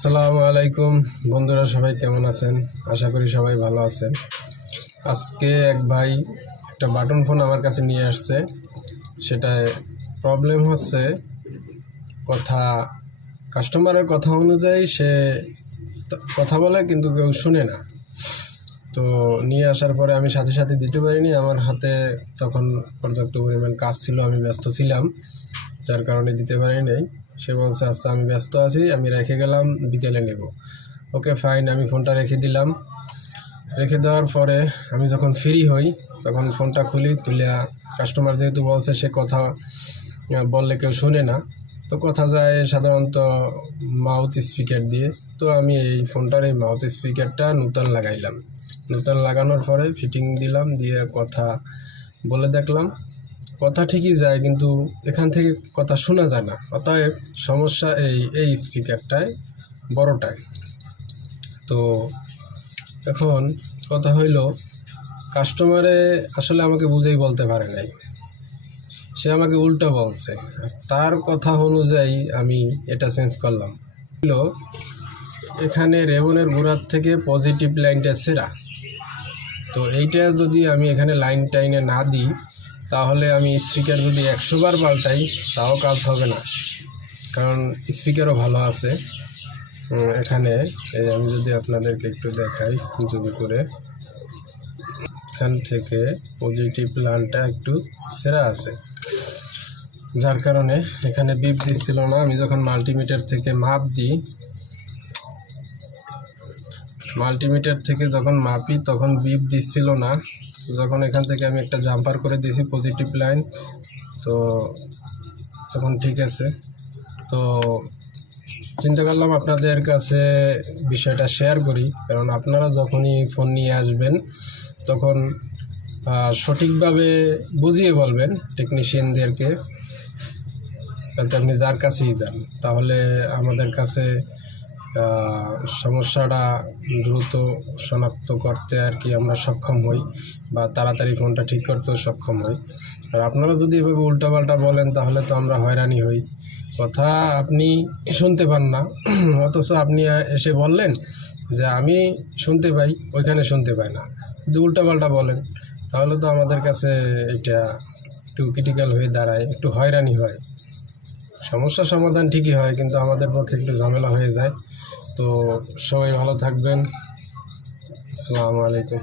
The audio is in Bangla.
আসসালামু আলাইকুম বন্ধুরা, সবাই কেমন আছেন? আশা করি সবাই ভালো আছেন। আজকে এক ভাই একটা বাটন ফোন আমার কাছে নিয়ে আসছে। সেটায় প্রবলেম হচ্ছে, কাস্টমারের কথা অনুযায়ী সে কথা বলে কিন্তু কেউ শুনে না। তো নিয়ে আসার পরে আমি সাথে সাথে দিতে পারিনি, আমার হাতে তখন পর্যাপ্ত পরিমাণ কাজ ছিল, আমি ব্যস্ত ছিলাম, যার কারণে দিতে পারি নাই। সে বলছে আচ্ছা আমি ব্যস্ত আছি, আমি রেখে গেলাম, বিকেলে নেব। ওকে ফাইন, আমি ফোনটা রেখে দিলাম। রেখে দেওয়ার পরে আমি যখন ফ্রি হই তখন ফোনটা তুলে কাস্টমার যেহেতু বলছে সে কথা বললে কেউ শোনে না, তো কথা যায় সাধারণত মাউথ স্পিকার দিয়ে। তো আমি এই ফোনটার এই মাউথ স্পিকারটা নতুন লাগাইলাম। নতুন লাগানোর পরে ফিটিং দিলাম, দিয়ে কথা বলে দেখলাম কথা ঠিকই যায়, কিন্তু এখান থেকে কথা শোনা যায় না। অতএব সমস্যা এই স্পিকারটায়, বড়টায়। তো এখন কথা হইল, কাস্টমারে আসলে আমাকে বুঝেই বলতে পারে নাই, সে আমাকে উল্টো বলছে। তার কথা অনুযায়ী আমি এটা চেঞ্জ করলাম। এখানে রেবনের গোড়ার থেকে পজিটিভ লাইনটা ছেঁড়া। তো এইটা যদি আমি এখানে লাইন টাইনে না দিই, তাহলে আমি স্পিকার যদি 100 বার পাল্টাই তাও কাজ হবে না, কারণ স্পিকারও ভালো আছে। এখানে এই আমি যদি আপনাদেরকে একটু দেখাই জুম করে, এখান থেকে পজিটিভ লাইনটা একটু ছেঁড়া আছে, যার কারণে এখানে বিপ দিচ্ছিল না। আমি যখন মাল্টিমিটার থেকে মাপ দিই, মাল্টিমিটার থেকে যখন মাপি তখন বিপ দিচ্ছিল না। যখন এখান থেকে আমি একটা জাম্পার করে দিয়েছি পজিটিভ লাইন, তো তখন ঠিক আছে। তো চিন্তা করলাম আপনাদের কাছে বিষয়টা শেয়ার করি, কারণ আপনারা যখনই ফোন নিয়ে আসবেন তখন সঠিকভাবে বুঝিয়ে বলবেন টেকনিশিয়ানদেরকে, যাতে আপনি যার কাছেই যান, তাহলে আমাদের কাছে সমস্যাটা দ্রুত শনাক্ত করতে আর কি আমরা সক্ষম হই, বা তাড়াতাড়ি ফোনটা ঠিক করতেও সক্ষম হই। আর আপনারা যদি এভাবে উল্টাপাল্টা বলেন তাহলে তো আমরা হয়রানি হই। কথা আপনি শুনতে পান না, অথচ আপনি এসে বললেন যে আমি শুনতে পাই, ওইখানে শুনতে পাই না। যদি উল্টাপাল্টা বলেন তাহলে তো আমাদের কাছে এটা একটু ক্রিটিক্যাল হয়ে দাঁড়ায়, একটু হয়রানি হয়। সমস্যা সমাধান ঠিকই হয়, কিন্তু আমাদের পক্ষে একটু ঝামেলা হয়ে যায়। তো সবাই ভালো থাকবেন। আসসালামু আলাইকুম।